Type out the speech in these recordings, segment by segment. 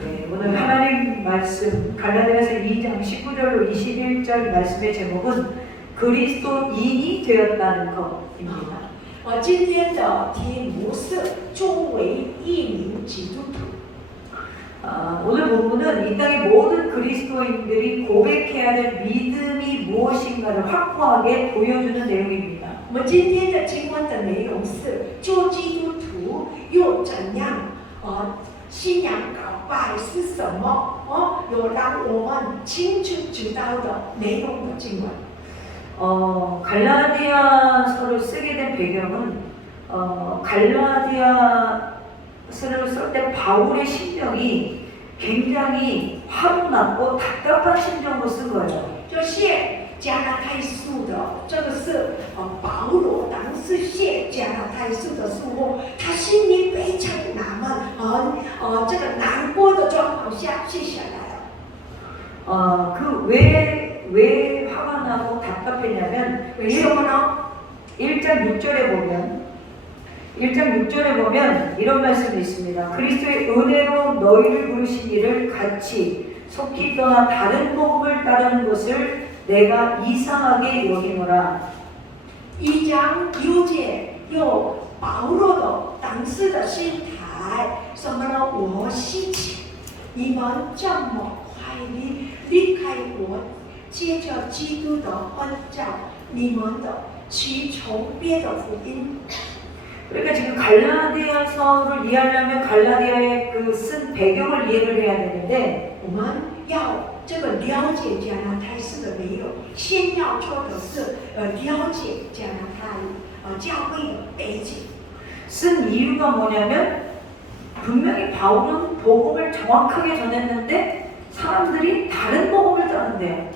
네, 오늘 하나님 말씀 갈라디아서 2장 19절로 21절 말씀의 제목은 그리스도인이 되었다는 것입니다. 今天的题目是作为一名基督徒。 오늘 본문은 이 땅의 모든 그리스도인들이 고백해야 될 믿음이 무엇인가를 확고하게 보여주는 내용입니다. 我们今天的经文的内容是做基督徒又怎样？信仰告白是什么？有让我们清楚知道的内容的经文。 갈라디아서를 쓰게 된 배경은 갈라디아서를 쓸 때 바울의 심정이 굉장히 화분났고 답답한 심정으로 쓴 거예요. 就写加拉太书的，这个是保罗当时写加拉太书的时候，他心里非常纳闷，这个难过的状况下写下来了。 왜 화가 나고 답답했냐면 为什么呢？ 1장 6절에 보면 이런 말씀이 있습니다. 그리스도의 은혜로 너희를 부르신 이를 같이 속히 떠나 다른 복음을 따르는 것을 내가 이상하게 여기노라. 1章6节有保罗的当时的心态，什么呢？我希奇，你们这么快地离开我，接着基督的恩召，你们的去从别的福音。 그러니까 지금 갈라디아서를 이해하려면 갈라디아의 그 쓴 배경을 이해를 해야 되는데 我们要这个了解加拉太书的内容，先要做的是了解加拉太教会的背景。 쓴 이유가 뭐냐면 분명히 바울은 복음을 정확하게 전했는데 사람들이 다른 복음을 따른대요.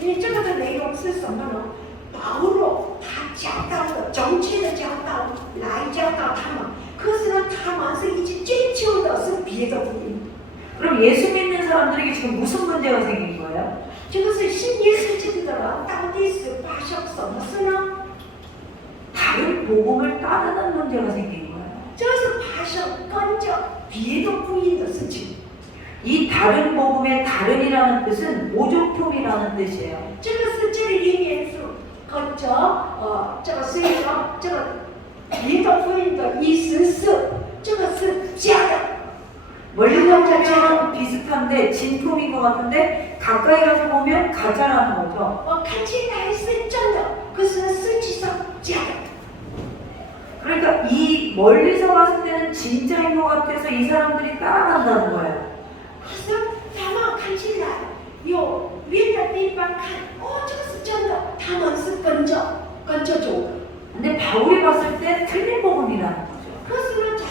因为这个的内容是什么呢？保罗他教导的正确的教导来教导他们，可是呢，他们是一直追求的是别的福音。 그럼 예수 믿는 사람들에게 지금 무슨 문제가 생긴 거예요? 这个是信耶稣基督的人到底是发生什么事呢？ 다른 복음을 따르는 문제가 생긴 거예요. 这是发生跟着别的福音的事情。 이 다른 복음의 다른이라는 뜻은 모조품이라는 뜻이에요. 这个是这里面是跟着这个所以说这个别的福音的意思是这个是假的。 멀리서 보면 비슷한데 진품인 것 같은데 가까이 가서 보면 가짜라는 거죠. 看起来是真的，可是实际上假的。 그러니까 이 멀리서 봤을 때는 진짜인 것 같아서 이 사람들이 따라간다는 거예요. 可是他们看起来有远的地方看，这个是真的，他们是跟着走的。 근데 바울이 봤을 때 틀린 복음이라는 거죠. 可是呢，在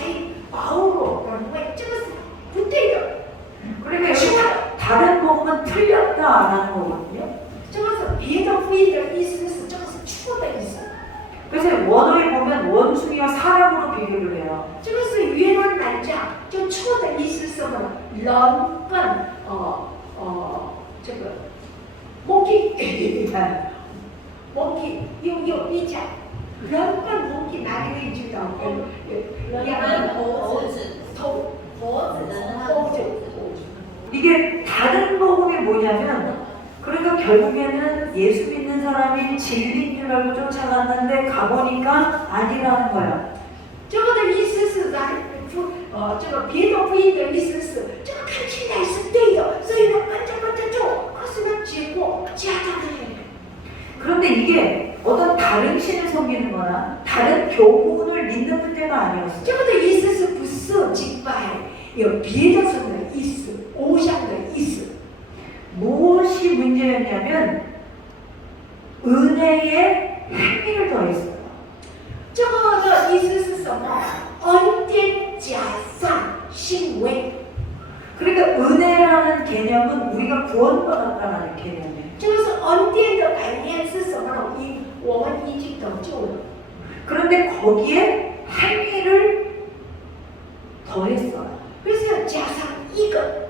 保罗认为这个是不对的， 그러니까 여기 다른 복음은 틀렸다라는 거거든요. 这个是别的福音的意思是这个是错的意思。 그래서 원어에 보면 원숭이와 사람으로 비교를 해요. 这个是原文来讲，就错的意思是什么呢？人跟这个 monkey， monkey 有比较，人跟 monkey 哪里可以知道？人跟猴子，猴子的 이게 다른 복음이 뭐냐면 그러니까 결국에는 예수 믿는 사람이 진리인 줄 알고 쫓아갔는데 가보니까 아니라는 거야. 这个的意思是在这个别的福音的意思是这个看起来是对的，所以呢跟着做，可是呢结果假的。 그런데 이게 어떤 다른 신을 섬기는 거나 다른 교훈을 믿는 문제가 아니었어요. 这个的意思是不是敬拜有别的什么意思，偶像的意思。 무엇이 문제였냐면 은혜의 행위를 더했어요. 这个的意思是什么？恩典加上行为。 그러니까 은혜라는 개념은 우리가 구원받았다는 개념이에요. 这个是恩典的概念是什么呢？我们已经得救了。 그런데 거기에 행위를 더했어요. 그래서加上一个。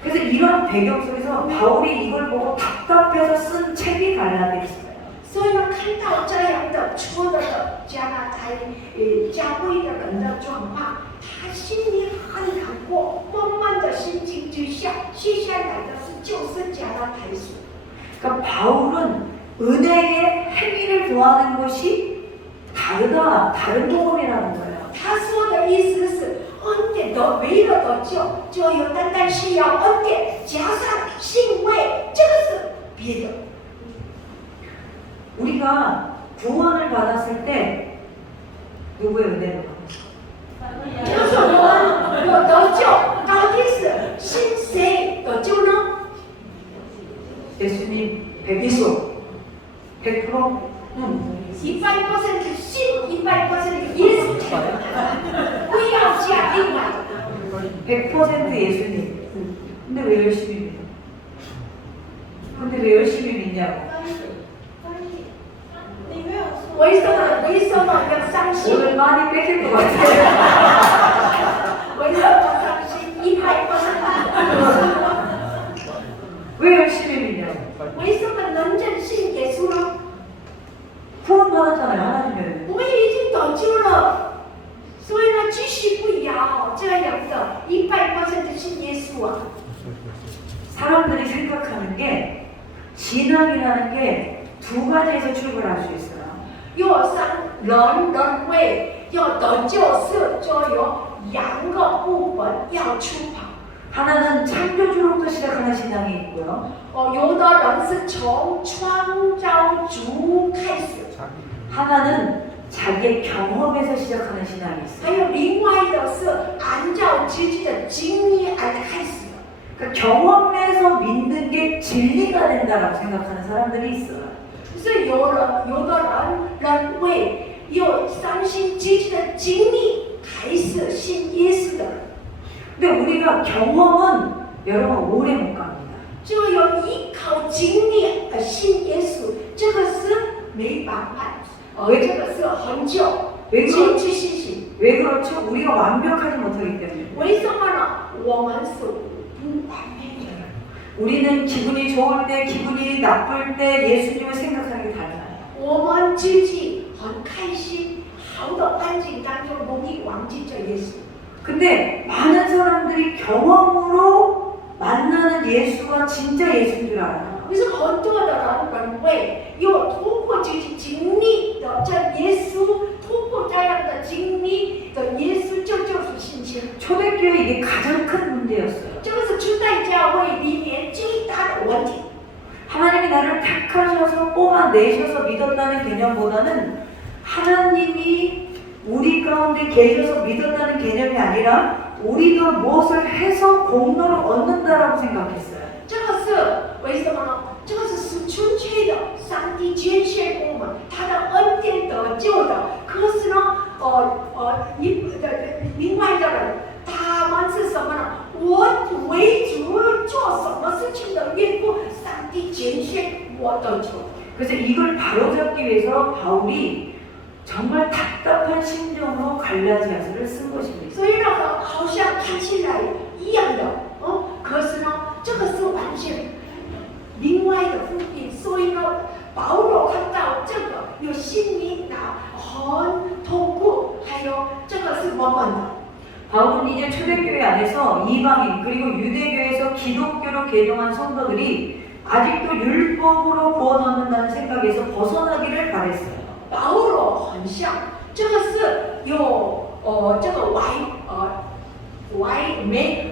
그래서 이런 배경 속에서 바울이 이걸 보고 답답해서 쓴 책이 갈라디아서예요. 所以呢，看到这样的错的加拿大教会的人的状况，他心里很难过，慢慢的架，接下来的是救世家的开始。 그러니까 바울은 은혜의 행위를 더하는 것이 다른 복음이라는 거예요. 他说的意思是，恩典的为了得救，就有单单需要恩典加上信畏，这个是别的。 우리가 구원을 받았을 때 누구의 은혜를 받았어요? 就是我们有得救，到底是信谁得救呢？ 예수님 100%? 100%? 100%信，100% 예수，不要加另外的。 100% 예수님. 근데 왜 열심히 믿어? 근데 왜 열심히 믿냐고? 你没有说。为什么要相信？ 오늘 많이 뺏길 것 같아요. 为什么相信100%？ 왜 열심히 믿냐고? 为什么能认信耶稣呢？ 구원 받았잖아요, 하나님의. 我们已经得救了，所以呢，继续不要这样的100%信耶稣啊。 사람들이 생각하는 게 신앙이라는 게 두 가지에서 출발할 수 있어요. 要人认为要得救是就有两个部分要出跑。 하나는 창조주로부터 시작하는 신앙이 있고요. 有的人是从创造主开始， 하나는 자기의 경험에서 시작하는 신앙이 있어요. 还有另外的是按照自己的经历而开始的。 그러니까 경험에서 믿는 게 진리가 된다라고 생각하는 사람들이 있어요. 是有的人认为要相信自己的经历开始信耶稣的人， 근데 우리가 경험은 여러분 오래 못 갑니다. 就要依靠经历而信耶稣，这个是没办法，这个是很久，经济信心。 왜 그렇죠? 우리가 완벽하지 못하기 때문에. 为什么呢？我们是不完美的人。 우리는 기분이 좋을 때, 기분이 나쁠 때 예수님을 생각하는 게 달라요. 我们自己很开心，好的环境当中容易忘记这耶稣。 근데 많은 사람들이 경험으로 만나는 예수가 진짜 예수인 줄 알아요. 可是很多的人认为，要突破自己经历的这耶稣，突破这样的经历的耶稣，这就是信心。 초대교회 이게 가장 큰 문제였어요. 这个是初代教会里面最大的问题。 하나님이 나를 택하셔서 뽑아내셔서 믿었다는 개념보다는 하나님이 우리 가운데 계셔서 믿었다는 개념이 아니라 우리가 무엇을 해서 공로를 얻는다라고 생각했어요. 这个是为什么呢？这个是纯粹的，上帝拣选我们，他的恩典得救的。可是呢，另外的人，他们是什么呢？我为主做什么事情的缘故，上帝拣选我得救。 그래서 이걸 바로잡기 위해서 바울이 정말 답답한 심정으로 갈라디아서를 쓴 것입니다. 所以呢，好像看起来一样的，可是呢，这个是完全另外的福音。所以呢，保罗看到这个有心里很痛苦，还有这个是我们的。 바울은 이제 초대교회 안에서 이방인 그리고 유대교회에서 기독교로 개종한 성도들이 아직도 율법으로 구원 얻는다는 생각에서 벗어나기를 바랬어요. 保罗很像，这个是有这个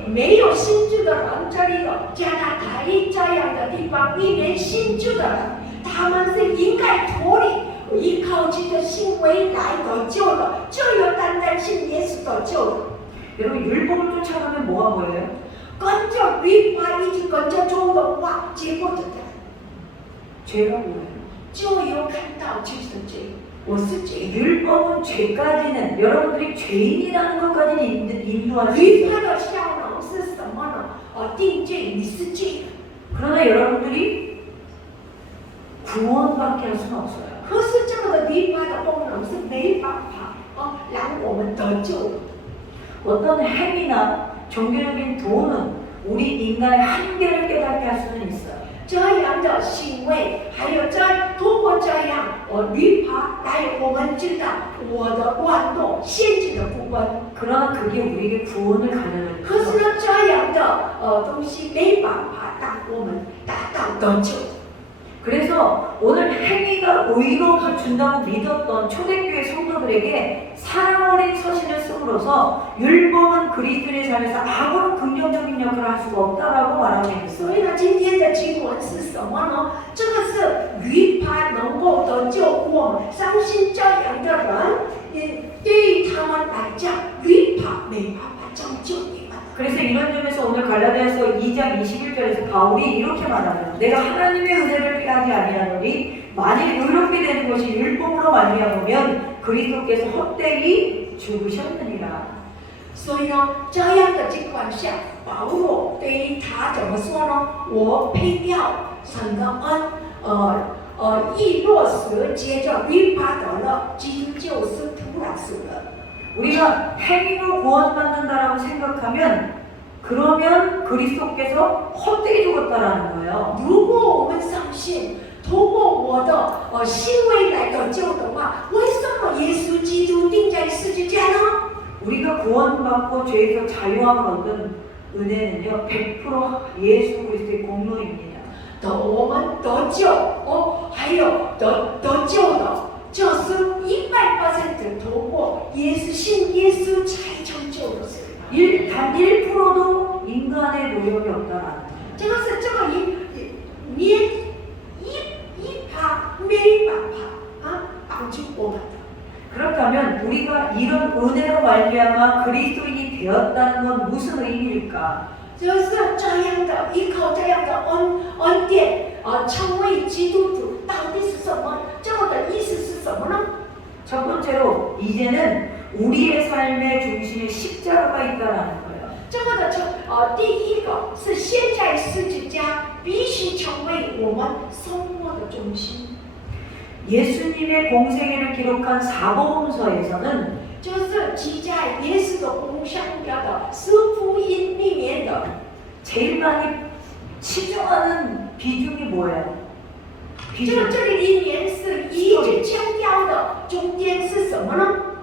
没有信主的人，这里有加拿大这样的地方里面信主的人，他们是应该脱离依靠自己的行为来得救的，就有单单信耶稣得救的。 여러분 율법을 쫓아가면 뭐가 보여요? 跟着律法一直跟着做的话，结果怎样？ 죄가 보여요. 就有看到自己的罪，我是罪。 율법은 죄까지는 여러분들이 죄인이라는 것까지는 인도할 수 律 있어요. 法的效能是什么呢？定罪，你是罪人。 그러나 여러분들이 구원받게 할 수는 없어요. 可是这个的律法的功能是没办法让我们得救的。 어떤 행위나 종교적인 도는 우리 인간의 한계를 깨닫게 할 수는 있어요. 这样的行为，还有通过这样律法来我们知道我的软弱限制的部分。 그러나 그게 우리에게 구원을 가져다 可是 줍니다. 呢，这样的东西没办法让我们达到得救。 그래서 오늘 행위가 의로움을 준다고 믿었던 초대교회 성도들에게 사랑 어린 서신을 쓰므로써 율법은 그리스도의 삶에서 아무런 긍정적인 역할을 할 수가 없다라고 말하고 所 있어요. 以呢，今天的经文是什么呢？这个是律法能够得救我们，相信这样的人，对于他们来讲，律法没办法拯救你们。 그래서 이런 점에서 오늘 갈라디아서 2장 21절에서 바울이 이렇게 말하죠. 내가 하나님의 은혜를 피하지 아니하노니 만일 의롭게 되는 것이 율법으로 말미암으면 그리스도께서 헛되이 죽으셨느니라. 所以呢，这样的情况下，保罗对于他怎么说呢？我配要神的恩，亦落实，接着律法得了，基督就是突然死了。 우리가 행위로 구원받는다라고 생각하면 그러면 그리스도께서 헛되이 죽었다라는 거예요. 如果我们相信通过我的行为来得救的话，为什么耶稣基督钉在十字架呢？ 우리가 구원받고 죄에서 자유함을 얻은 은혜는요 100% 예수 그리스도의 공로입니다. 我们得救还有得救的，就是100%通过信耶稣才成就的事。 단 1%도 인간의 노력이 없다라는 거예요. 这个连一趴没办法帮助我们的。 그렇다면 우리가 이런 은혜로 말미암아 그리스도인이 되었다는 건 무슨 의미일까? 就是这样的，依靠这样的恩典成为基督徒，到底是什么？这个的意思是什么呢？ 첫 번째로 이제는 우리의 삶의 중심에 십자가가 있다라는 거예요. 这个的第一个是现在十字架必须成为我们生活的中心。 예수님의 공생애를 기록한 사복음서에서는 就是记在耶稣的公上表的四福音里面的， 제일 많이 치중하는 비중이 뭐예요? 这里面是一直强调的重点是什么呢？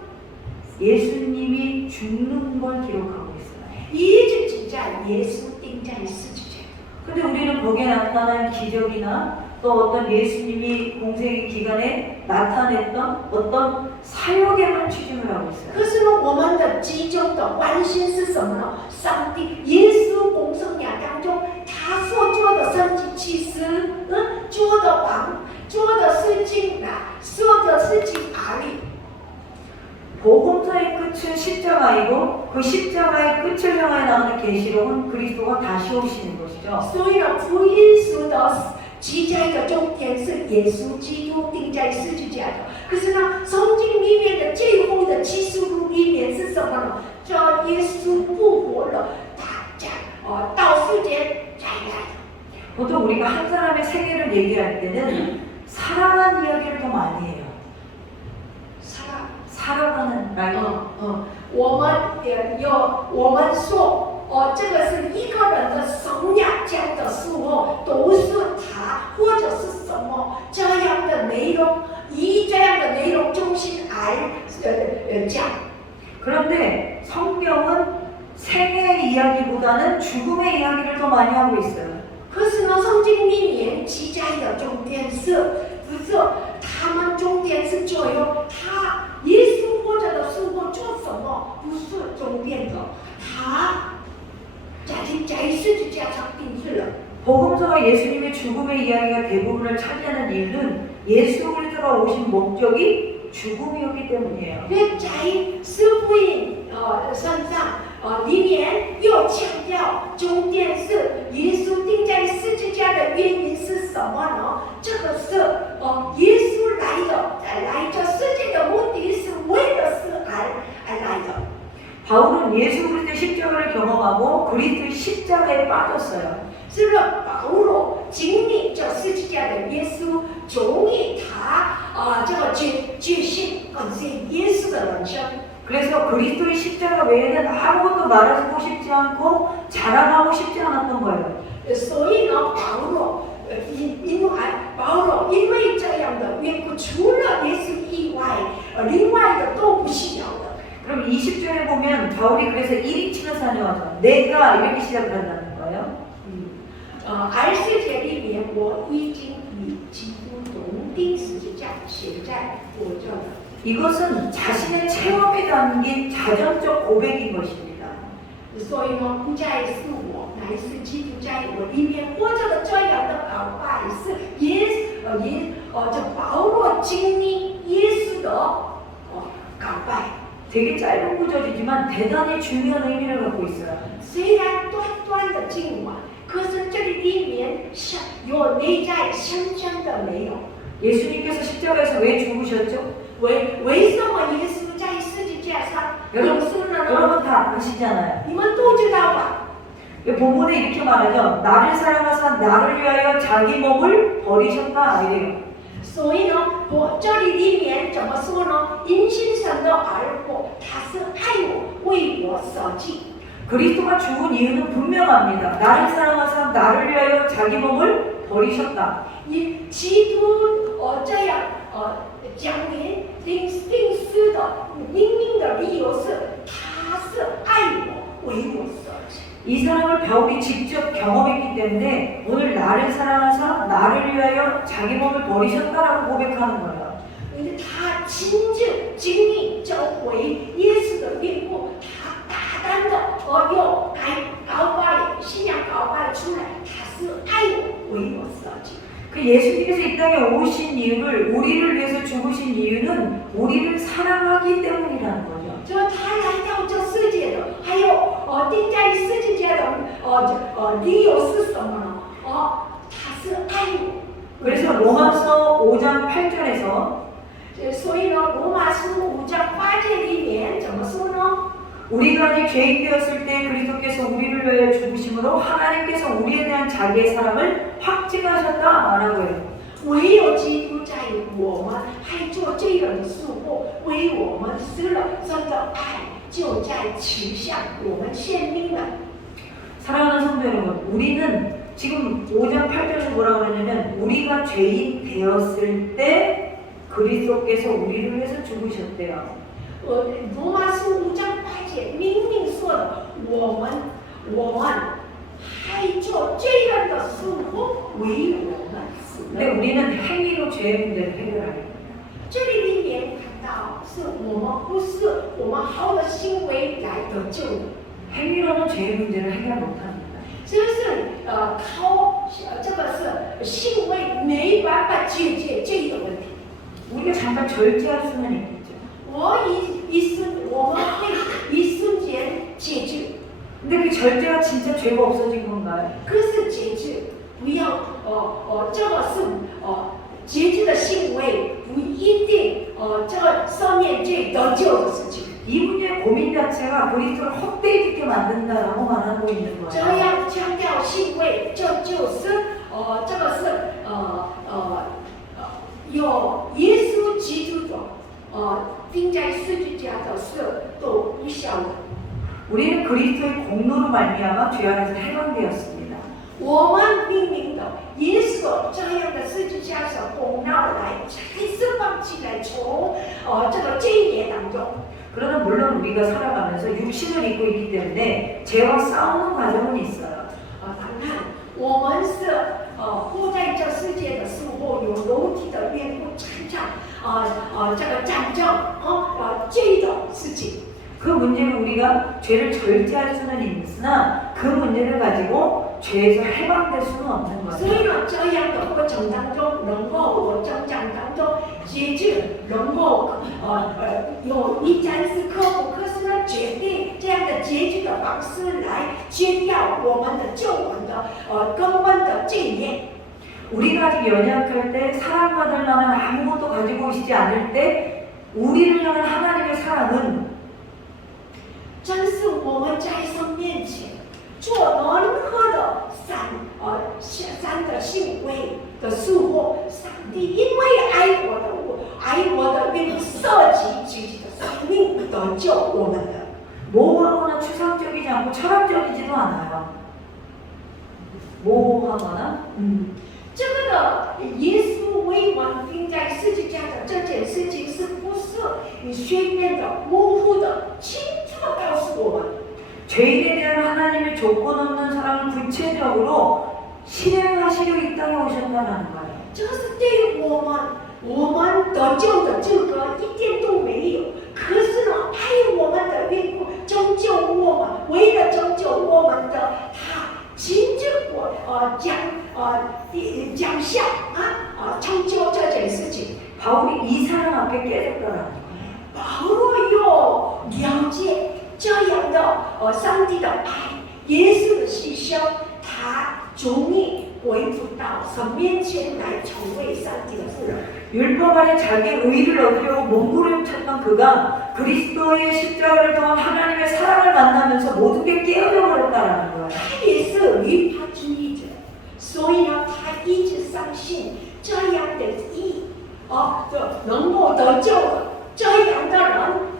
예수님이 죽는 걸 기록하고 있어요. 一直记在耶稣钉在十字架。 근데 우리는 거기에 나타난 기적이나 또 어떤 예수님이 공생 기간에 나타냈던 어떤 사역에만 치중을 하고 있어요. 可是呢，我们的集中的关心是什么呢？上帝耶稣公生涯当中，他所做的神迹奇事，做的事情说的事情哪里？ 복음서의 끝은 십자가이고 그 십자가의 끝을 향해 나가는 계시록은 그리스도가 다시 오시는 것이죠. 所以呢，福音书的记载的重点是耶稣基督钉在十字架的。可是呢，圣经里面的最后的启示录里面是什么呢？这耶稣复活了，大家到世间再来。 보통 우리가 한 사람의 생애를 얘기할 때는 살아간 이야기를 더 많이 해요. 살아가는 라이프. 我们说这个是一个人的生涯讲的时候，都是他或者是什么这样的内容，以这样的内容中心来讲。 그런데 성경은 생애의 이야기보다는 죽음의 이야기를 더 많이 하고 있어요. 可是呢，圣经里面记载的重点不是他们重点是只有他耶稣活着的时候做什么，不是重点的，他在十字架上钉死了。 복음서가 예수님의 죽음의 이야기가 대부분을 차지하는 이유는 예수 그리스도가 오신 목적이 죽음이었기 때문이에요. 在四福音身上里面又强调重点是耶稣钉在十字架的原因是什么呢？这个是耶稣来这世界的目的是为了是而来的。 바울은 예수 그리스도의 십자가를 경험하고 그리스도의 십자가에 빠졌어요. 是了，保罗经历这十字架的耶稣，终于他这个决心跟随耶稣的人生。 그래서 그리스도의 십자가 외에는 아무것도 말하고 싶지 않고 자랑하고 싶지 않았던 거예요. 所以呢，保罗保罗因为这样的缘故，除了耶稣以外，另外的都不需要的。 그럼 20절에 보면 바울이 그래서 1인칭을 사용하죠. 내가 이렇게 시작을 한다는 거예요. 而世界里面，我已经与基督同钉十字架，现在活着了。 이것은 자신의 체험에 담긴 자전적 고백인 것입니다. 所以呢，不再是我，乃是基督在我里面活着的这样的告白，是这保罗经历耶稣的告白。 되게 짧은 구절이지만 대단히 중요한 의미를 갖고 있어요. 虽然短短的经文，可是这里面有内在相像的没有？ 예수님께서 십자가에서 왜 죽으셨죠? 为什么耶稣在十字架上用死了呢？ 여러분 다 아시잖아요. 你们都知道吧？ 본문에 이렇게 말하죠. 나를 사랑하사 나를 위하여 자기 몸을 버리셨다 이래요. 所以呢，这里面怎么说呢？因信神的而活，他是爱我，为我舍己。 그리스도가 죽은 이유는 분명합니다. 나를 사랑하사 나를 위하여 자기 몸을 버리셨다. 以基督这样讲明定死的明明的理由是，他是爱我，为我舍己。 이 사랑을 바울이 직접 경험했기 때문에 오늘 나를 사랑하사 나를 위하여 자기 몸을 버리셨다라고 고백하는 거예요. 他亲自经历教会耶稣的缘故，他大胆的用告白信仰告白出来，他是爱我，为我舍己。 그 예수님께서 이 땅에 오신 이유를 우리를 위해서 죽으신 이유는 우리를 사랑하기 때문이라는 거죠. 就他来到这世界的，还有钉在十字架的理由是什么呢？他是爱我。 그래서 로마서 5장 8절에서 所以呢，罗马书5章8节里面怎么说呢？ 우리가 아직 죄인 되었을 때 그리스도께서 우리를 위하여 죽으심으로 하나님께서 우리에 대한 자기의 사랑을 확증하셨다라고 해요. 唯有基督在我们还做这个的时候，为我们死了，神的爱就在启向我们显明了。 사랑하는 성도 여러분, 우리는 지금 5장 8절에서 뭐라고 그러냐면 우리가 죄인 되었을 때 그리스도께서 우리를 위해서 죽으셨대요. 罗马书5章8节明明说了，我们还做这样的时候，为我们死 근데 了。 우리는 행위로 죄의 문제를 해결하는 거예요. 这里面看到，是我们不是我们好的行为来得救的。 행위로는 죄의 문제를 해결 못합니다. 这是靠这个是行为没办法解决这个问题。 우리가 잠깐 절제할 수는 있겠죠. 我们会一瞬间解决， 근데 그 절제가 진짜 죄가 없어진 건가요? 可是解决不要这个是解决的行为不一定这个上面最得救的事情。 이 문제의 고민 자체가 그리스도를 헛되게 만든다라고 말하고 있는 这 거예요. 样强调行为，这就是这个是有耶稣基督的钉在十字架的事都无效的。 우리는 그리스도의 공로로 말미암아 죄 안에서 해방되었습니다. 我们明明的耶稣的这样的十字架上功劳来才释放起来，从这个罪孽当中。 그러나 물론 우리가 살아가면서 육신을 입고 있기 때문에 죄와 싸우는 과정은 있어요. 当然，我们是活在这世界的时候，有肉体的缘故，常常这个战争这种事情。 그 문제는 우리가 죄를 절제할 수는 있으나 그 문제를 가지고 죄에서 해방될 수는 없는 所 거예요. 以呢，这样的过程当中，能够我成长当中解决，能够有一件事克服，可是呢，决定这样的解决的方式来解掉我们的救恩的根本的罪孽。 우리가 아직 연약할 때 사랑받을 만한 아무것도 가지고 있지 않을 때 우리를 향한 하나님의 사랑은 正是我们在神面前做任何的善的行为的时候，上帝因为爱我的缘故，设计自己的生命得救我们的。 모호하거나 추상적이지 않고 철학적이지도 않아요. 모호하거나 这个的耶稣为我们钉在十字架的这件事情，是不是你随便的、模糊的、清楚的告诉我们？ 죄인에 대한 하나님의 조건 없는 사랑을 구체적으로 실행하시려 이 땅에 오셨다는 거예요. 这个是对于我们得救的这个一点都没有。可是呢，爱我们的缘故，拯救我们，为了拯救我们的他，亲自讲下成就这件事情。 바울이 이 사랑 앞에 깨졌다는 거예요. 保罗有了解这样的上帝的爱，耶稣的牺牲，他终于恢复到神面前来成为上帝的妇人。 율법 안에 자기 의를 얻으려고 몸부림쳤던 그가 그리스도의 십자가를 통한 하나님의 사랑을 만나면서 모든 게 깨어져 버렸다는 거예요. 他也是律法主义者，所以呢，他一直相信这样的义能够得救了，这样的人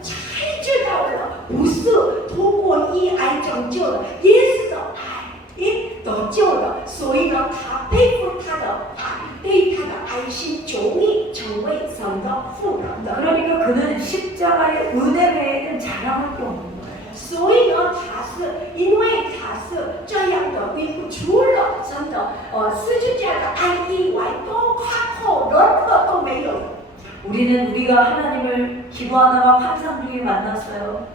才知道了，不是通过义来拯救的，耶稣的爱得救了，所以呢，他佩服他的爱，对他的爱心，终于成为神的妇人的。 그러니까 그는 십자가의 은혜 외에는 자랑할 게 없는 거예요. 所以呢，他是因为他是这样的缘故，除了神的十字架的爱以外，都夸口任何都没有。 우리가 하나님을 기도하다가 환상 중에 만났어요.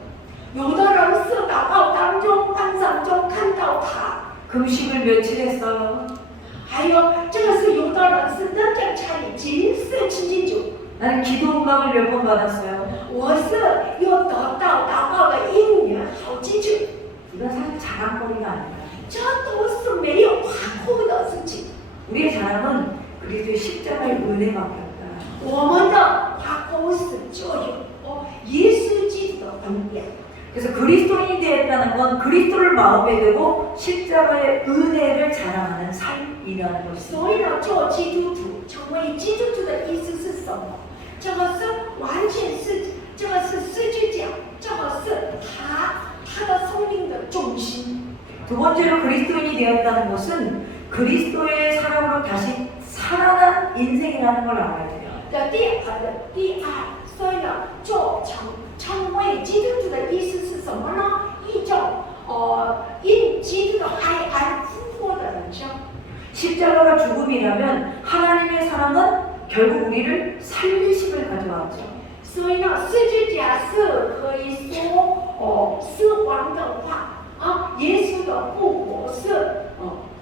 有的人是祷告当中、환상中看到他， 금식을 며칠 했어요. 还有这个是有的人是认真参与禁食亲近主。 나는 기도 응답을 몇 번 받았어요. 我是有得到祷告的应允好几次， 이건 사실 자랑거리가 아니라 这都是没有夸口的事情。 우리의 자랑은 그리스도의 십자가의 은혜밖에 없다. 我们的夸口是只有耶稣基督的恩典。 그래서 그리스도인이 되었다는 건 그리스도를 마음에 두고 십자가의 은혜를 자랑하는 삶이라는 것입니다. 所以呢，做基督徒，成为基督徒的意思是什么？这个是完全是，这个是十字架，这个是他的生命的中心。 두 번째로 그리스도인이 되었다는 것은 그리스도의 사랑으로 다시 살아난 인생이라는 걸 알아야 돼요. 第二，所以呢，成为基督徒的意思是什么呢？一种因基督的爱而复活的人生。 십자가가 죽음이라면 하나님의 사랑은 결국 우리를 살리심을 가져왔죠. 所以呢，十字架是可以说死亡的话耶稣的复活是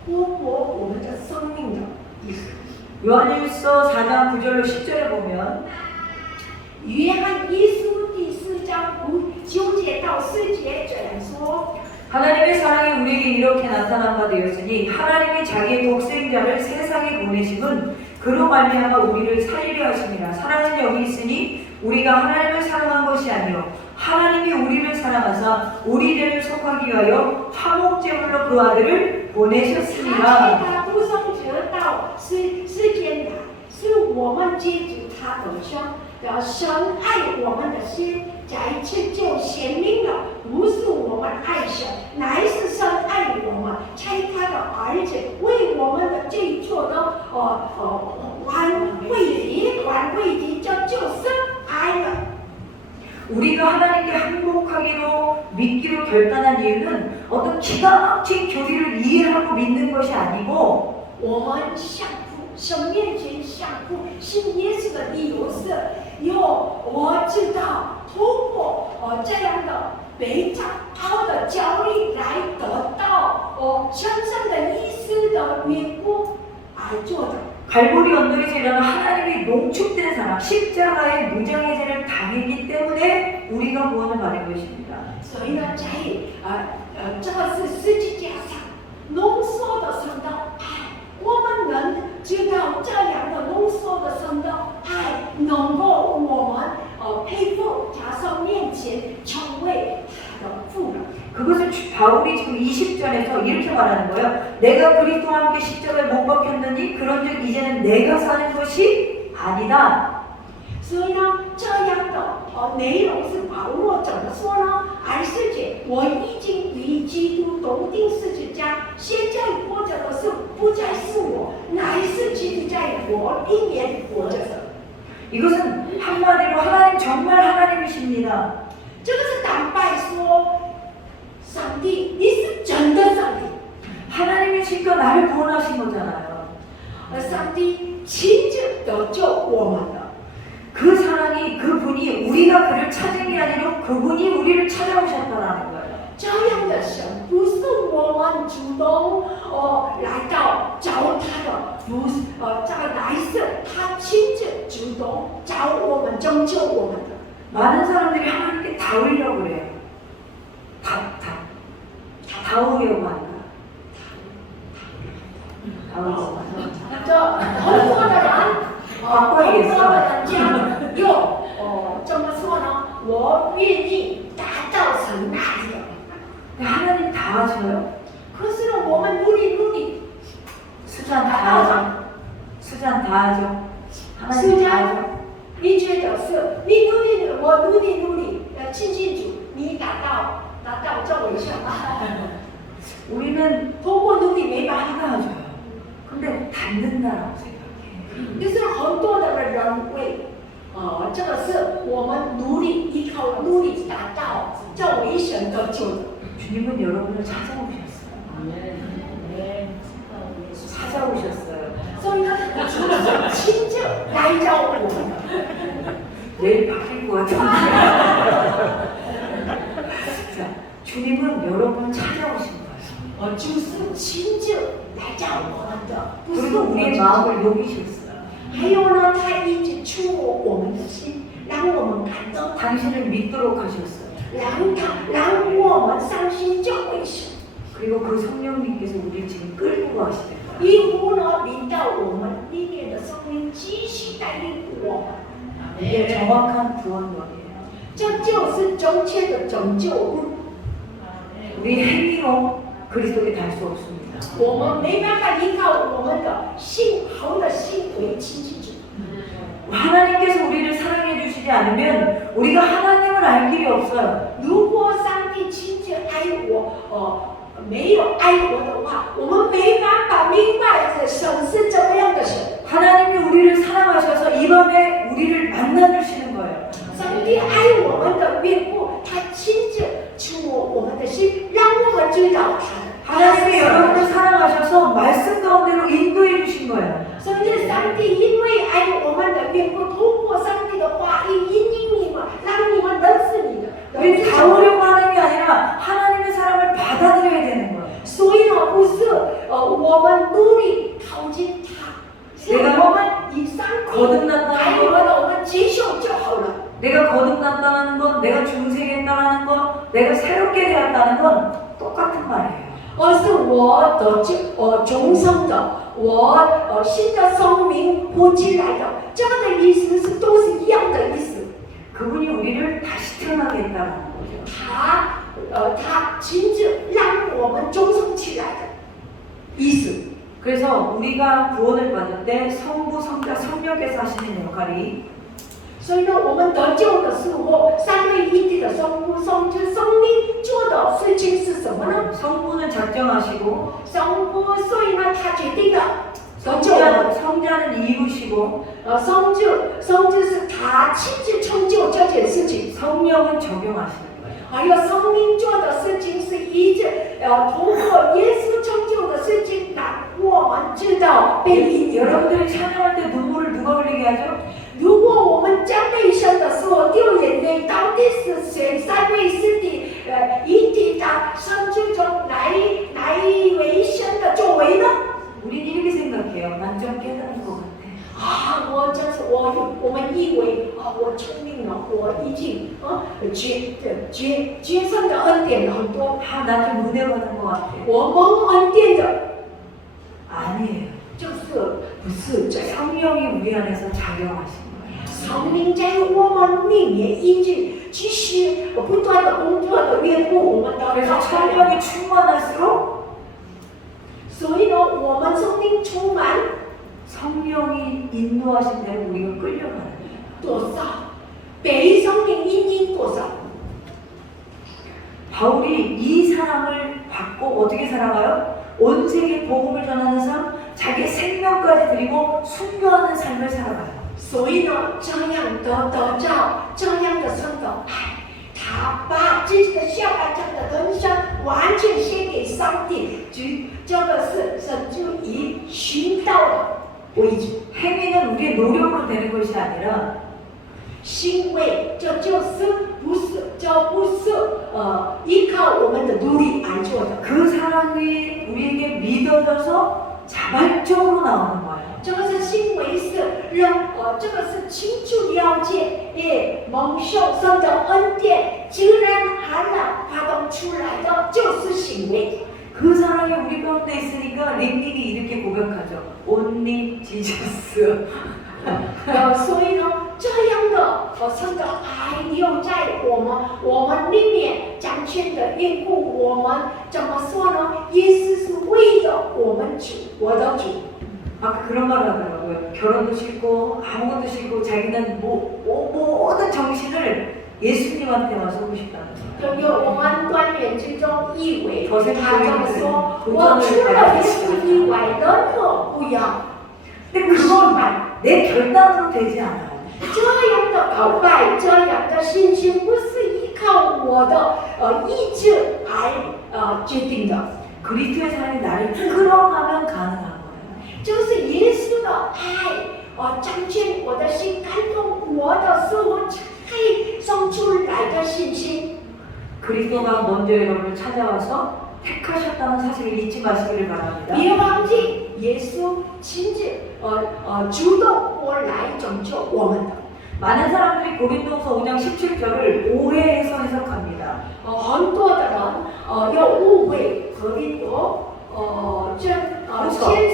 复活我们的生命的意思。 요한일서 4장 9절로 10절에 보면 约翰一书第4章9节到10节这样说。 하나님의 사랑이 우리에게 이렇게 나타난 바 되었으니 하나님이 자기의 독생자를 세상에 보내심은 그로 말미암아 우리를 살리려 하심이라. 사랑은 여기 있으니 우리가 하나님을 사랑한 것이 아니요 하나님이 우리를 사랑하사 우리를 속하기 위하여 화목제물로 그 아들을 보내셨습니다. 他独生者到世间来，是我们接触他的生，神爱我们的心，在此就显明了，不是我们爱神，乃是神爱我们，差他的儿子为我们的罪做的挽回的，这就是爱了。 우리가 하나님께 항복하기로 믿기로 결단한 이유는 어떤 기가 막힌 교리를 이해하고 믿는 것이 아니고 我们相父，神面前相父，信耶稣的理由是，我知道通过这样的被长好的教育来得到真正的意思的缘故而做的。 갈보리 언덕에서 일어난 하나님의 농축된 사랑, 십자가의 무장의 죄를 당했기 때문에 우리가 구원을 받은 것입니다. 所以呢，在这个是十字架上浓缩的神的爱，我们能知道这样的浓缩的神的爱，能够我们佩服在神面前成为他的妇人。 그것을 바울이 지금 20절에서 이렇게 말하는 거예요. 내가 그리스도와 함께 십자가에 못 박혔느니 그런즉 이제는 내가 사는 것이 아니다. 所以呢，这样的内容是保罗怎么说呢？20节，我已经与基督同钉十字架，现在活着的是不再是我，乃还是基督在我里面活着的。 이것은 한마디로 하나님 정말 하나님이십니다. 这个是坦白说，上帝，你是真的上帝， 하나님이시니까 나를 구원하신 거잖아요. 而上帝亲自得救我们的。 그 사랑이 그분이 우리가 그를 찾은 게 아니라 그분이 우리를 찾아오셨다라는 거예요. 这样的神不是我们主动来到找他的，不是这个来是他亲自主动找我们拯救我们的。 많은 사람들이 하나님께 닿으려고 그래요. 닿으려고 한다. 닿으려고 한다. 这很多的人，很多的人讲怎么说呢？我愿意达到神那里的。 근데 하나님 다 하셔요? 可是呢，我们努力， 수잔 다 하죠. 수잔 다 하죠. 하나님 다 하죠. 你觉得是你努力，我努力，亲近主，你达到这回事吗？ 우리는 通过努力没办法。 하나줘요. 근데 닿는다라고 생각해. 就是很多的人为，这个是我们努力依靠努力达到这为神得救的。 주님은 여러분을 찾아오셨어요. 찾아오셨어요. 所以呢，主是亲自来找我们的。 내일 바뀔 것 같은데. 자, 주님은 여러분을 찾아오신 거예요. 主是亲自来找我们的，不是 그리고 我 우리의 们。 마음을 녹이셨어요. 还有呢，他一直触摸我们的心，让我们感动， 당신을 믿도록 하셨어요. 让我们相信这回事。 그리고 그 성령님께서 우리를 지금 끌고 가시는 거예요. 以后呢，领到我们里面的生命继续带领我们。 이게 정확한 구원론이에요. 这就是正确的拯救路。 우리 행위로 그리스도에 닿을 수 없습니다. 我们没办法依靠我们的好的行为亲近主。 하나님께서 우리를 사랑해 주시지 않으면 우리가 하나님을 알 길이 없어요. 如果上帝亲自爱我，没有爱我的话，我们没办法明白这神是怎么样的神。 하나님이 우리를 사랑하셔서 이 밤에 우리를 만나 주시는 거예요. 上帝爱我们的缘故，他亲自触摸我们的心，让我们知道他。 하나님이 여러분을 사랑하셔서 말씀 가운데로 인도해 주신 거예요. 甚至上帝因为爱我们的缘故，通过上帝的话语引领你们，让你们认识你的。 우리 닿으려고 하는 게 아니라 하나님의 사랑을 받아들여야 되는 거예요. 所以呢，不是我们努力靠近他，是我们以上帝爱我们的，我们接受就好了。 내가 거듭났다는 건, 내가 중생했다는 건, 내가 새롭게 되었다는 건 똑같은 말이에요. 而是我得救，重生的，我新的生命活进来的，这样的意思是都是一样的意思。 그분이 우리를 다시 태어나게 했다는 거죠. 他亲自让我们重生起来的意思。 그래서 우리가 구원을 받을 때 성부, 성자, 성령께서 하시는 역할이 所以呢，我们得救的时候，三位一体的生父、圣子、圣灵做的事情是什么呢？ 성부는 작정하시고 生父，所以呢，他决定的得救了。 성자는 이루시고 圣子是他亲自成就这件事情， 성령은 적용하시는 거예요. 还有生命做的事情是一直通过耶稣成就的事情，让我们知道被引领。 여러분들이 찬양할 때 눈물을 누가 흘리게 하죠? 如果我们赞美神的时候掉眼泪，到底是谁三位一体一体的圣子中哪一位神的作为呢？ 우린 이렇게 생각해요. 난 좀 깨달은 것 같아. 我们以为我聪明了，我已经决胜的恩典了很多， 난 좀 은혜 받은 것 같아. 我蒙恩典的， 아니에요. 就是不是这样。 성령이 우리 안에서 작용하신 거예요. 生命在我们里面一直继续不断的工作的缘故，我们的 그래서 성령이 충만할수록 所以呢，我们生命充满 성령이 인도하신 대로 우리가 끌려가는 거예요. 多少，被生命引领多少。 바울이 이 사랑을 받고 어떻게 살아가요? 온 세계 복음을 전하는 삶, 자기 생명까지 드리고 순교하는 삶을 살아가요. 所以呢，这样得着这样的生的爱，他把自己的下半场的人生完全献给上帝，这个是神就以寻道的为主。 행위는 우리의 노력으로 되는 것이 아니라 行为这不是依靠我们的努力而做的， 그 사랑이 우리에게 믿어져서 자발적으로 나오는 거예요. 这个是行为是这个是清楚了解蒙受神的恩典，自然而然发动出来的就是行为。 그 사랑이 우리 가운데 있으니까 링링이 이렇게 고백하죠. Only Jesus. 所以呢，这样的神的爱留在我们里面掌权的缘故，我们怎么说呢？耶稣是为了我们主，我的主。 아까 그런 말 하더라고요. 결혼도 싫고 아무것도 싫고 자기는 모든 정신을 예수님한테만 쏘고 싶다는 거예요. 有我们官员之中以为他这么说，我 도전을 除了耶 가지고 稣以外，任何不要。 근데 그건 내 결단으로 되지 않아요. 这样的告白，这样的信心，不是依靠我的意志而决定的， 그리스도의 사랑이 나를 끌어가면 가능한 거예요. 就是耶稣的爱彰显我的心，感动我的生活，才生出来的信心。 그리스도가 먼저 여러분을 찾아와서 택하셨다는 사실을 잊지 마시기를 바랍니다. 别忘记耶稣亲自主动过来拯救我们的。 많은 사람들이 고린도서 5장 17절을 오해해서 해석합니다. 很多的人要误会格林多先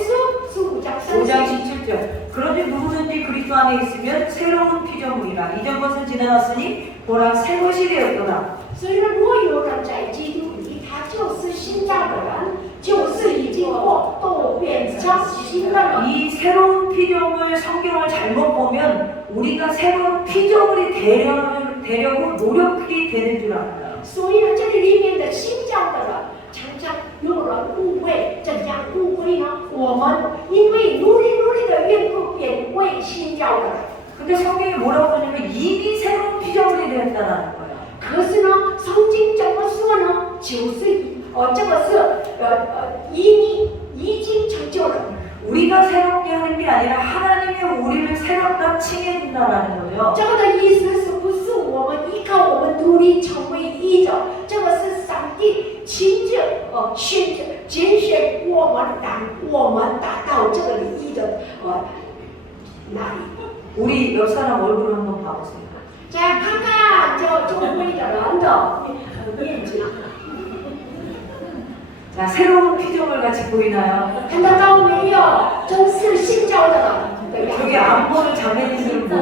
书15章 5장 30 17절. 그런데 누구든지 그리스도 안에 있으면 새로운 피조물이라. 이전 것은 지나갔으니 보라 새 것이 되었도다. 所以若有人在基督里，他就是新造的人，就是已经过都变成新的人。 이 새로운 피조물 성경을 잘못 보면 우리가 새로운 피조물이 되려고 노력이 되는 줄 알아요. 所以呢，这里面的新造的人，常常有人误会，怎样误会呢？我们因为努力的缘故，变为新造的人。 근데 성경이 뭐라고 그러냐면 이미 새로운 피조물이 되었다는 거예요. 可是呢，圣经怎么说呢？就是这个是已经成就了。 우리가 새롭게 하는 게 아니라 하나님이 우리를 새롭다 칭해준다라는 거예요. 这个的意思是不是我们依靠我们努力成为义的？这个是上帝亲自拣选我们，让我们达到这个义的那里。 우리 옆 사람 얼굴을 한번 봐보세요. 再看看这周围的人的面子， 자, 새로운 피조물 같이 보이나요? 看得到没有？真是新造的人的样 저기 子。 안 보는 자매님들은 뭐?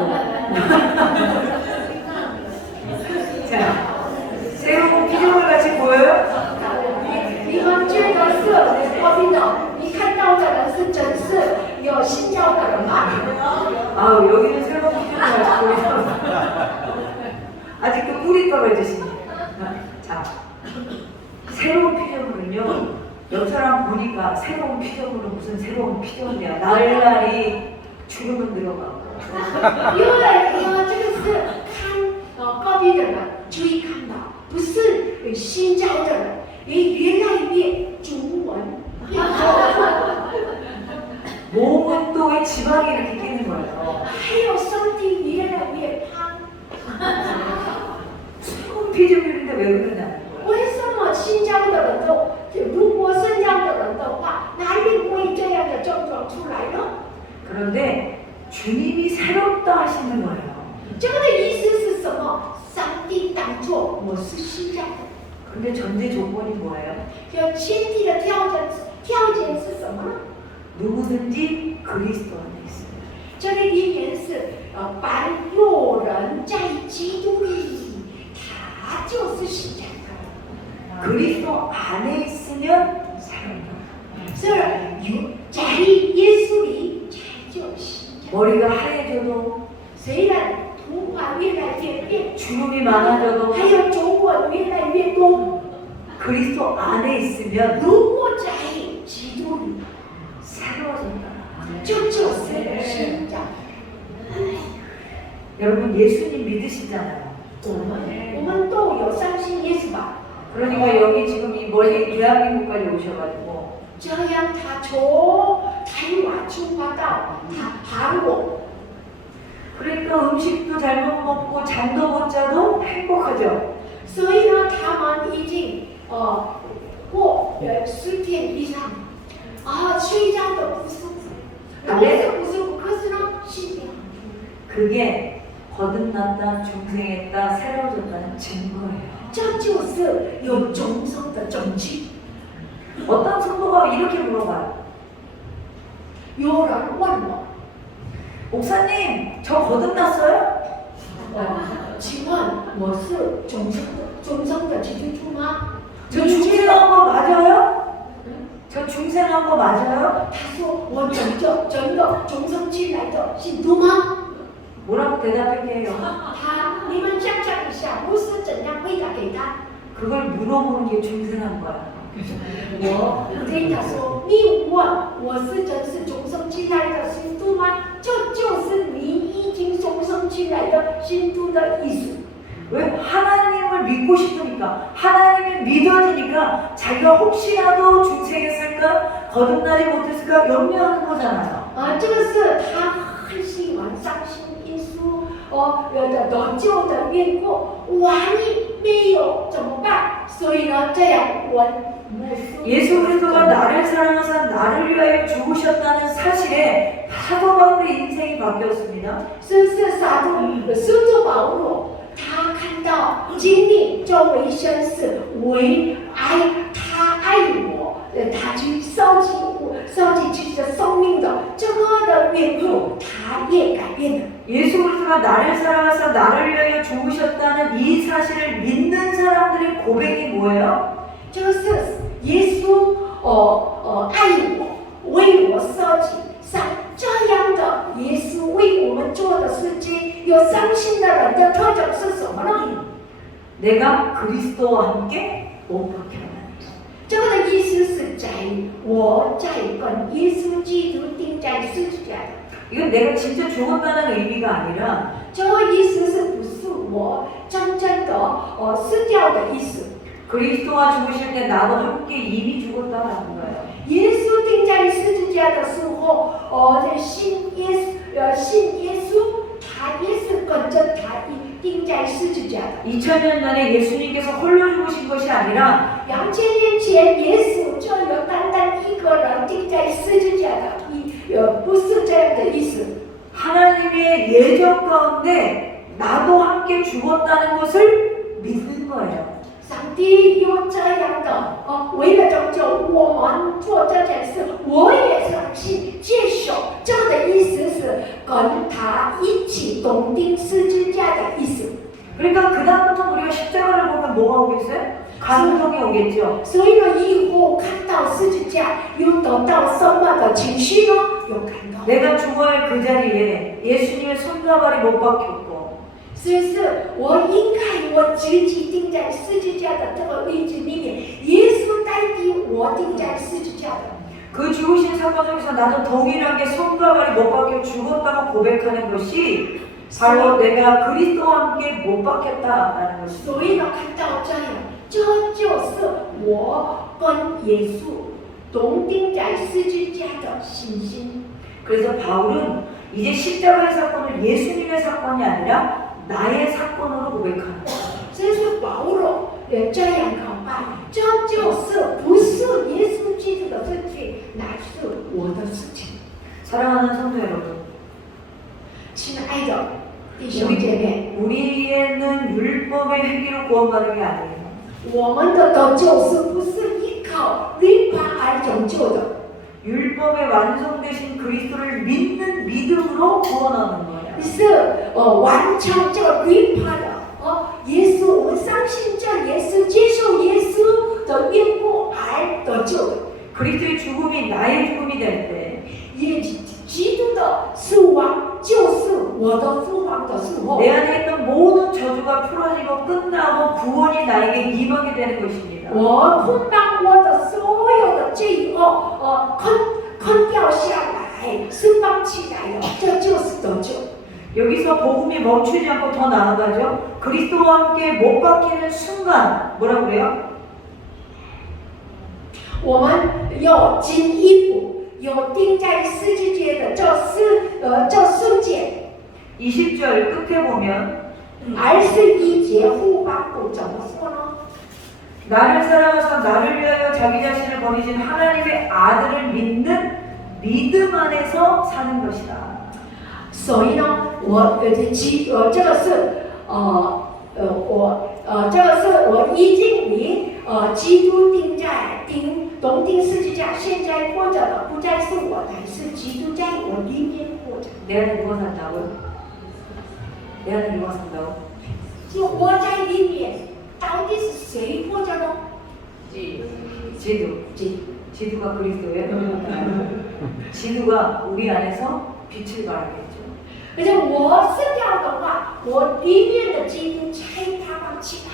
자, 새로운 피조물 같이 보여요? 你们觉得是和平的？你看到的人是真是有新造的人吗？ 아우, 여기는 새로운 피조물 같이 보이죠? 아직도 뿔이 떨어지시네. 자, 새로운 피조물은요, 옆 사람 보니까 새로운 피조물은 무슨 새로운 피조물이야. 날날이 주름은 들어가고. 因为这个是看隔壁的人，注意看到，不是新造的人，也越来越中文。 몸은 또 왜 지방이 이렇게 끼는 거예요. 还有身体越来越胖。 새로운 피조물인데 왜 그러냐는 거예요. 为什么新疆的人都，如果是这样的人的话，哪里会这样的症状出来呢？ 그런데 주님이 새롭다 하시는 거예요. 这个的意思是什么？上帝当作我是新疆的。 근데 전제 조건이 뭐예요? 有前提的条件是什么呢？ 누구든지 그리스도 안에 있어요. 这里面是凡有人在基督里，他就是新疆的。 그리스도 안에 있으면 새롭다. 是有在耶稣里才就新疆。 머리가 하얘져도 虽然头发越来越变， 주름이 많아져도 还有皱纹越来越多， 그리스도 안에 있으면 如果在基督里， 새로워진다. 여러분 예수님 믿으시잖아요. 我们都有相信耶稣吧？ 그러니까 여기 지금 이 멀리 대한민국까지 오셔가지고 这样他从台湾出发到韩国， 그러니까 음식도 잘못 먹고 잠도 못 자도 행복하죠. 所以呢，他们已经过10天以上，睡觉都不舒服，都是不舒服，可是呢，心里 그게 거듭났다, 중생했다, 새로워졌다는 증거예요. 这就是有重生的证据。 어떤 성도가 이렇게 물어봐요. 有人问我， 목사님, 저 거듭났어요? 请问我是重生的基督徒吗？ 저 중생한 거 맞아요? 저 중생한 거 맞아요? 他说我真的重生进来的信徒吗？ 뭐라고 대답할게요? 你们想想一下，牧师怎样回答给他？ 그걸 물어보는 게 중생한 거야. 我对他说：“你问我是真是重生进来的信徒吗？这就是你已经重生进来的信徒的意思。 왜? 하나님을 믿고 싶으니까, 하나님이 믿어지니까 자기가 혹시라도 중생했을까, 거듭나지 못했을까 염려하는 거잖아요. 这个是他很喜欢相信耶稣得救的缘故。万一没有怎么办？所以呢，这样问牧师。 예수 그리스도가 나를 사랑하사 나를 위하여 죽으셨다는 사실에 사도 바울의 인생이 바뀌었습니다. 是使徒保罗，他看到经历这位绅士为他爱我，他去收集自己的生命的这个的缘故，他也改变了。 예수 그리스도가 나를 사랑하사 나를 위하여 죽으셨다는 이 사실을 믿는 사람들의 고백이 뭐예요? 这个是耶稣爱我，为我设计像这样的耶稣为我们做的事情，有相信的人的特征是什么呢？ 내가 그리스도와 함께 못 박혀나니. 这个的意思是我在跟耶稣基督钉在十字架的。 이건 내가 진짜 죽었다는 의미가 아니라 这个意思是不是我真正的死掉的意思？ 그리스도와 죽으실 때 나도 함께 이미 죽었다는 거예요. 耶稣钉在十字架的时候，信耶稣，他也是跟着他钉在十字架的。 2000년 전에 예수님께서 홀로 죽으신 것이 아니라 2000年前，耶稣就有单单一个人钉在十字架的，不是这样的意思。 하나님의 예정 가운데 나도 함께 죽었다는 것을 믿는 거예요. 上帝有这样的为了拯救我们做这件事，我也相信接受。这个的意思是跟他一起同钉十字架的意思。 그러니까 그 다음부터 우리가 십자가를 보면 뭐가 오겠어요? 감동이 오겠죠. 所以呢，以后看到十字架，有得到什么的情绪呢？有感动。 내가 죽어야 할 그 자리에 예수님의 손가발이 못 박혔고 是不是我应该我自己钉在十字架的这个位置里面，耶稣代替我钉在十字架的。 그 죽으신 사건 속에서 나도 동일하게 손가발이 못 박혀 죽었다고 고백하는 것이 바로 내가 그리스도와 함께 못 박혔다라는 것이죠. 所以呢，看到这样，这就是我跟耶稣同钉在十字架的信心。 그래서 바울은 이제 십자가의 사건을 예수님의 사건이 아니라 나의 사건으로 고백하는 거예요. 这是保罗也这样告白，这就是不是耶稣基督的事情，乃是我的事情。 사랑하는 성도 여러분, 亲爱的弟兄姐妹， 우리는 율법의 회개로 구원받은 게 아니에요. 我们的得救是不是依靠律法而拯救的？ 율법의 완성되신 그리스도를 믿는 믿음으로 구원하는 거예요. 是完成这个律法的耶稣，我们相信这耶稣，接受耶稣的缘故而得救的。 그리스도의 죽음이 나의 죽음이 될 때, 也基督的死亡就是我的复活的时候， 내 안에 있던 모든 저주가 풀어지고 끝나고 구원이 나에게 임하게 되는 것입니다. 我捆绑我的所有的罪恶，捆掉下来，释放起来了，这就是得救。 여기서 복음이 멈추지 않고 더 나아가죠. 그리스도와 함께 못 박히는 순간 뭐라고 그래요? 我们要进一步，有钉在十字架的这世界。 20절 끝에 보면 21节后半部怎么说呢？ 나를 사랑하사 나를 위하여 자기 자신을 버리신 하나님의 아들을 믿는 믿음 안에서 사는 것이다. 所以呢，这个是这个是我已经与基督同钉十字架，现在活着的不再是我，乃是基督在我里面活着。 내 안에 누가 산다고요? 내 안에 누가 산다고? 就活在里面，到底是谁活着呢？ 지두가 그리스도예요. 지두가 우리 안에서 빛을 발하겠죠. 而且我死掉的话，我里面的基督才发光起来。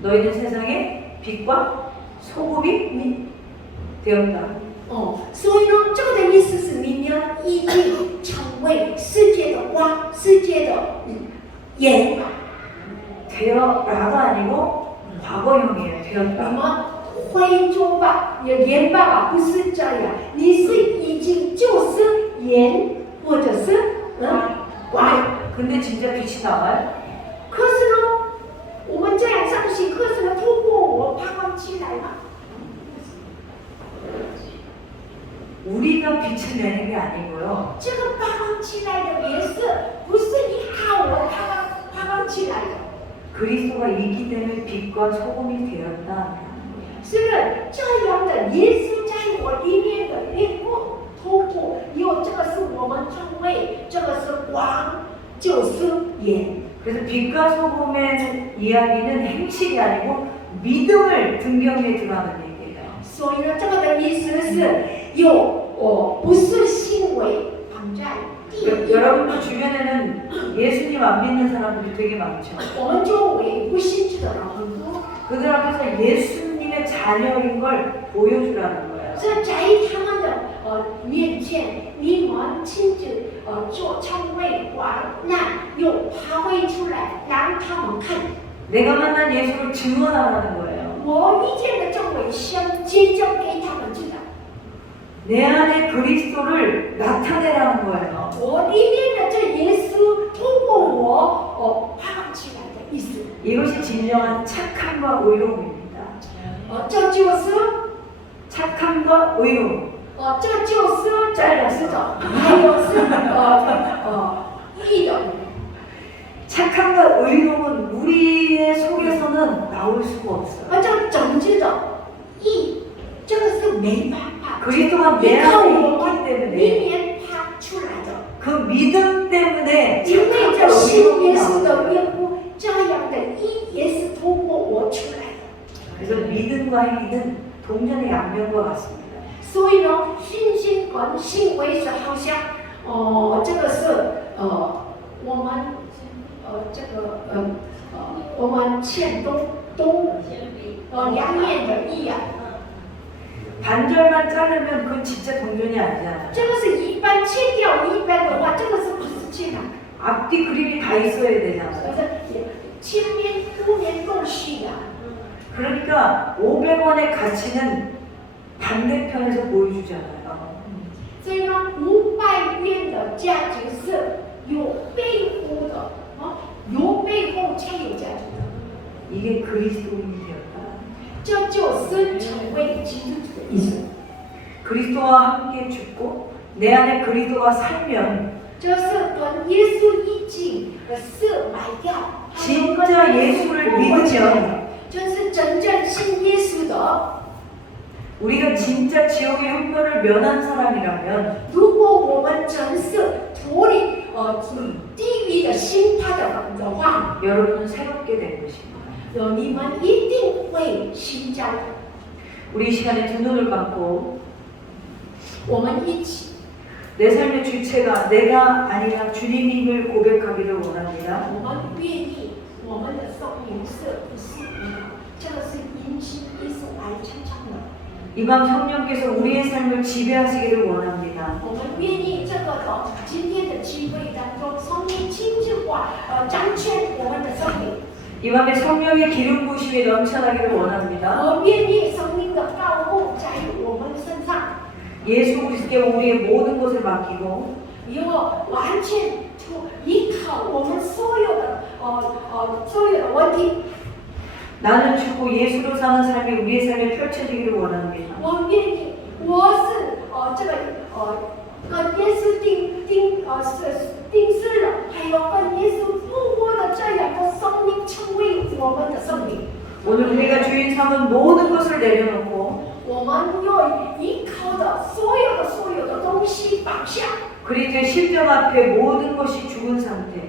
너희는 세상의 빛과 소금이 되었다. 所以呢，这个的意思是你们已经成为世界的光，世界的盐。 되어라가 아니고 과거형이에요. 你 되었다. 们会做吧，盐爸爸不是这样，你是已经就是盐，或者是光。 근데 진짜 빛이 나와요? 可是呢，我们这样相信，可是呢，透过我发光起来嘛。 우리가 빛을 내는 게 아니고요. 这个发光起来的也是不是依靠我发光起来的。 그리스도가 있기 때문에 빛과 소금이 되었다. 是这样的，耶稣在我里面的灵光，透过有这个是我们成为，这个是光，就是盐。 그래서 빛과 소금의 이야기는 행실이 아니고 믿음을 등경에 들어가는 얘기예요. 所以呢，这个的意思是不是行为放在第一。 여러분들 주변에는 예수님 안 믿는 사람들이 되게 많죠. 我们周围不信主的人很多， 그들 앞에서 예수님의 자녀인 걸 보여주라는 거예요. 这在他们的面前，你们亲自做成为光，那又发挥出来，让他们看。 내가 만난 예수를 증언하라는 거예요. 我遇见的这位神，接着给他们知道。 내 안에 그리스도를 나타내라는 거예요. 我里面的这耶稣通过我发光起来的意思。 이것이 진정한 착함과 의로움입니다. 这就是 착함과 의로움. 这就是真的是的，还有是义的。 착함과 의로움은 우리의 속에서는 나올 수가 없어요. 这整治的义，这个是没办法， 그리스도가 내 依靠 안에 我 있기 们里 때문에 面发出来的。 그 믿음 때문에 因为这 착함과 信耶 의로움이 稣的 나와요. 缘故，这样的义也是通过我出来的。 그래서 믿음과 행위는 동전의 양면과 같습니다. 所以呢，信心跟行为是好像，这个是我们我们欠两面的一样。 반절만 자르면 그건 진짜 동전이 아니잖아요. 这个是一半切掉一半的话，这个是不是切的？ 앞뒤 그림이 다 있어야 되잖아요. 前面后面都需要。 그러니까 500원의 가치는 반대편에서 보여주잖아요. 所以呢，500元的价值是有背后的，有背后才有价值的。 이게 그리스도인이 되었다. 这就是成为基督徒的意思。 그리스도와 함께 죽고 내 안에 그리스도가 살면 这是跟耶稣一起是买掉。 진짜 예수를 믿으면 这是真正信耶稣的。 우리가 진짜 지옥의 형벌을 면한 사람이라면 如果我们真是脱离地狱的心态的话， 여러분은 새롭게 된 것입니다. 你们一定会新造的。 우리 이 시간에 두 눈을 감고 我们一起， 내 삶의 주체가 내가 아니라 주님임을 고백하기를 원합니다. 我们愿意我们的生命是不是这个是因信耶稣来成长的。 이밤 성령께서 우리의 삶을 지배하시기를 원합니다. 我们愿意这个的今天的机会当中，성령 掌权我们的生命。 이 밤에 성령의 기름 부으심이 넘쳐나기를 원합니다. 我愿意生命的高牧在我们身上， 예수 그리스도께 우리의 모든 것을 맡기고 要完全依靠我们所有的问题。 나는 죽고 예수로 사는 삶이 우리의 삶에 펼쳐지기를 원합니다. 我愿意，我是这个跟耶稣定死了，还有跟耶稣复活的这样的生命成为我们的生命。 오늘 우리가 주인 삼은 모든 것을 내려놓고 我们要依靠的所有的东西放下， 그리스도의 십자가 앞에 모든 것이 죽은 상태.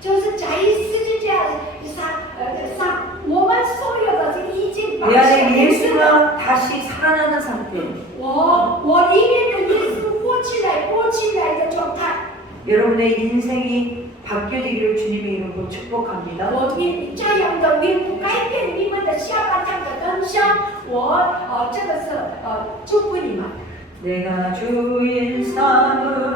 就是在十字架上，我们所有的已经放 내 下。 안에 예수가 다시 살아나는 상태. 我里面的耶稣活起来的状态。 여러분의 인생이 바뀌어지기를 주님의 이름으로 축복합니다. 我愿这样的愿不改变你们的下半场的人生，我这个是祝福你们。 내가 주인 삼은